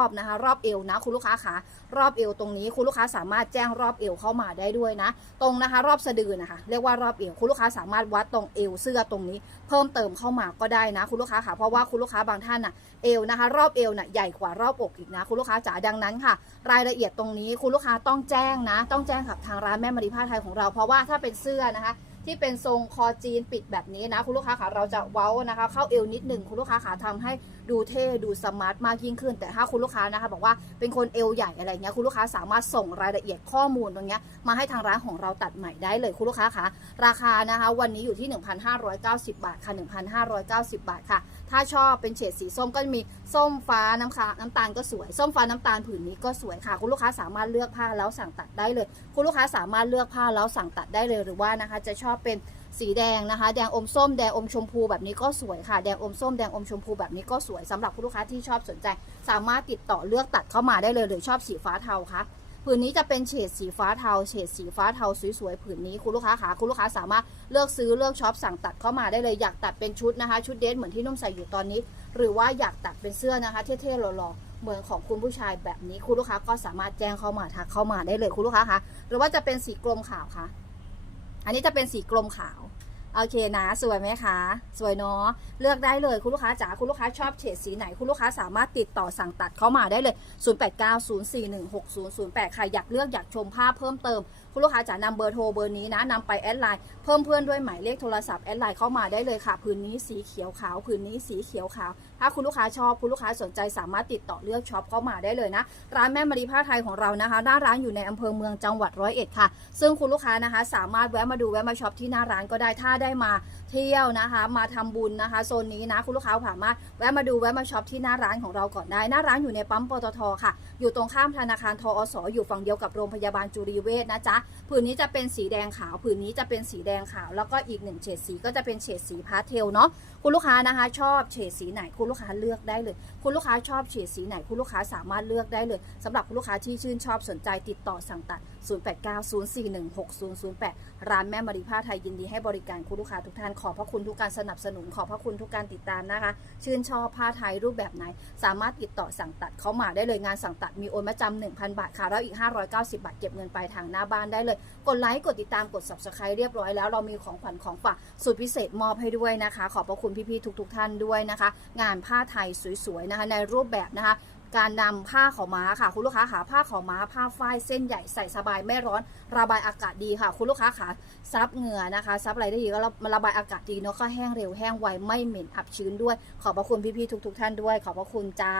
รอบนะคะรอบเอวนะคุณลูกค้าขารอบเอวตรงนี้คุณลูกค้าสามารถแจ้งรอบเอวเข้ามาได้ด้วยนะ ตรงนะคะ รอบสะดือนะคะเรียกว่ารอบเอวคุณลูกค้าสามารถวัดตรงเอวเสื้อตรงนี้ เพิ่มเติมเข้ามาก็ได้นะ คุณลูกค้าค่ะเพราะว่าคุณลูกค้าบางท่านน่ะเอวนะคะ รอบเอวน่ะใหญ่กว่ารอบอกอีกนะ คุณลูกค้าจ๋าดังนั้นค่ะ รายละเอียดตรงนี้คุณลูกค้าต้องแจ้งนะ ต้องแจ้งกับทางร้านแม่มารีผ้าไทยของเรา เพราะว่าถ้าเป็นเสื้อนะคะ ที่เป็นทรงคอจีนปิดแบบนี้นะ คุณลูกค้าค่ะเราจะเว้านะคะ เข้าเอวนิดหนึ่งคุณลูกค้าค่ะทำให้ดูเท่ดูสมาร์ทมากยิ่งขึ้น แต่ถ้าคุณลูกค้านะคะ บอกว่าเป็นคนเอวใหญ่อะไรเงี้ยคุณลูกค้าสามารถส่งรายละเอียดข้อมูลตรงเนี้ยมาให้ทางร้านของเราตัดใหม่ได้เลยคุณลูกค้าค่ะราคานะคะ วันนี้อยู่ที่ 1,590 บาทค่ะ 1,590 บาทค่ะ ถ้าชอบเป็นเฉดสีส้มก็จะมีส้มฟ้าน้ำคาน้ำตาลก็สวย ส้มฟ้าน้ำตาลผืนนี้ก็สวยค่ะ คุณลูกค้าสามารถเลือกผ้าแล้วสั่งตัดได้เลย คุณลูกค้าสามารถเลือกผ้าแล้วสั่งตัดได้เลยหรือว่านะคะจะชอบเป็นสีแดงนะคะ แดงอมส้มแดงอมชมพูแบบนี้ก็สวยค่ะ แดงอมส้มแดงอมชมพูแบบนี้ก็สวยสำหรับคุณลูกค้าที่ชอบสนใจ สามารถติดต่อเลือกตัดเข้ามาได้เลยหรือชอบสีฟ้าเทาคะผืนนี้จะเป็นเฉดสีฟ้าเทา เฉดสีฟ้าเทาสวยๆผืนนี้คุณลูกค้าขาคุณลูกค้าสามารถเลือกซื้อเลือกช็อปสั่งตัดเข้ามาได้เลยอยากตัดเป็นชุดนะคะ ชุดเดรสเหมือนที่นุ่มใส่อยู่ตอนนี้ หรือว่าอยากตัดเป็นเสื้อนะคะ เท่ๆหล่อๆเหมือนของคุณผู้ชายแบบนี้คุณลูกค้าก็สามารถแจ้งเข้ามาทักเข้ามาได้เลยคุณลูกค้าคะหรือว่าจะเป็นสีกลมขาวค่ะ อันนี้จะเป็นสีกลมขาว โอเคนะสวยไหมคะ สวยเนาะเลือกได้เลยคุณลูกค้าจ๋าคุณลูกค้าชอบเฉดสีไหน คุณลูกค้าสามารถติดต่อสั่งตัดเข้ามาได้เลย 0890416008 ค่ะอยากเลือกอยากชมภาพเพิ่มเติม คุณลูกค้าจ๋านำเบอร์โทรเบอร์นี้นะนำไปแอดไลน์เพิ่มเพื่อนด้วยหมายเลขโทรศัพท์แอดไลน์เข้ามาได้เลยค่ะผืนนี้สีเขียวขาวผืนนี้สีเขียวขาว ถ้าคุณลูกค้าชอบคุณลูกค้าสนใจสามารถติดต่อเลือกช็อปเข้ามาได้เลยนะ ร้านแม่มารีผ้าไทยของเรานะคะหน้าร้านอยู่ในอำเภอเมืองจังหวัดร้อยเอ็ดค่ะ ซึ่งคุณลูกค้านะคะ สามารถแวะมาดูแวะมาช็อปที่หน้าร้านก็ได้ถ้าได้มาเที่ยวนะคะ มาทำบุญนะคะโซนนี้นะคุณลูกค้าสามารถแวะมาดูแวะมาช็อปที่หน้าร้านของเราก่อนได้ หน้าร้านอยู่ในปั๊มปตทค่ะ อยู่ตรงข้ามธนาคารทอสอยู่ฝั่งเดียวกับโรงพยาบาลจุรีเวชนะจ๊ะผืนนี้จะเป็นสีแดงขาว ผืนนี้จะเป็นสีแดงขาว แล้วก็อีกหนึ่งเฉดสีก็จะเป็นเฉดสีพาสเทลเนาะคุณลูกค้านะคะ ชอบเฉดสีไหนคุณลูกค้าเลือกได้เลย คุณลูกค้าชอบเฉดสีไหนคุณลูกค้าสามารถเลือกได้เลยสำหรับคุณลูกค้าที่ชื่นชอบสนใจติดต่อสั่งตัด 0890416008 ร้านแม่มารีผ้าไทยยินดีให้บริการคุณลูกค้าทุกท่าน ขอบพระคุณทุกการสนับสนุน ขอบพระคุณทุกการติดตามนะคะ ชื่นชอบผ้าไทยรูปแบบไหน สามารถติดต่อสั่งตัดเข้ามาได้เลยงานสั่งตัดมีโอนมาจำ1,000บาทค่ะแล้วอีก 590 บาทเก็บเงินปลายทางหน้าบ้านได้เลย กดไลค์กดติดตามกด subscribe เรียบร้อยแล้วเรามีของขวัญของฝากสุดพิเศษมอบให้ด้วยนะคะ ขอบพระคุณพี่ๆทุก ๆ ท่านด้วยนะคะ งานผ้าไทยสวยๆนะคะในรูปแบบนะคะ การนำผ้าขาวม้าค่ะ คุณลูกค้าขาผ้าขาวม้าผ้าฝ้ายเส้นใหญ่ใส่สบายไม่ร้อน ระบายอากาศดีค่ะ คุณลูกค้าขาซับเหงื่อนะคะซับอะไรได้ดีก็ระบายอากาศดีเนาะก็แห้งเร็วแห้งไวไม่เหม็นอับชื้นด้วย ขอบพระคุณพี่ๆทุก ๆ ท่านด้วย ขอบพระคุณจ้า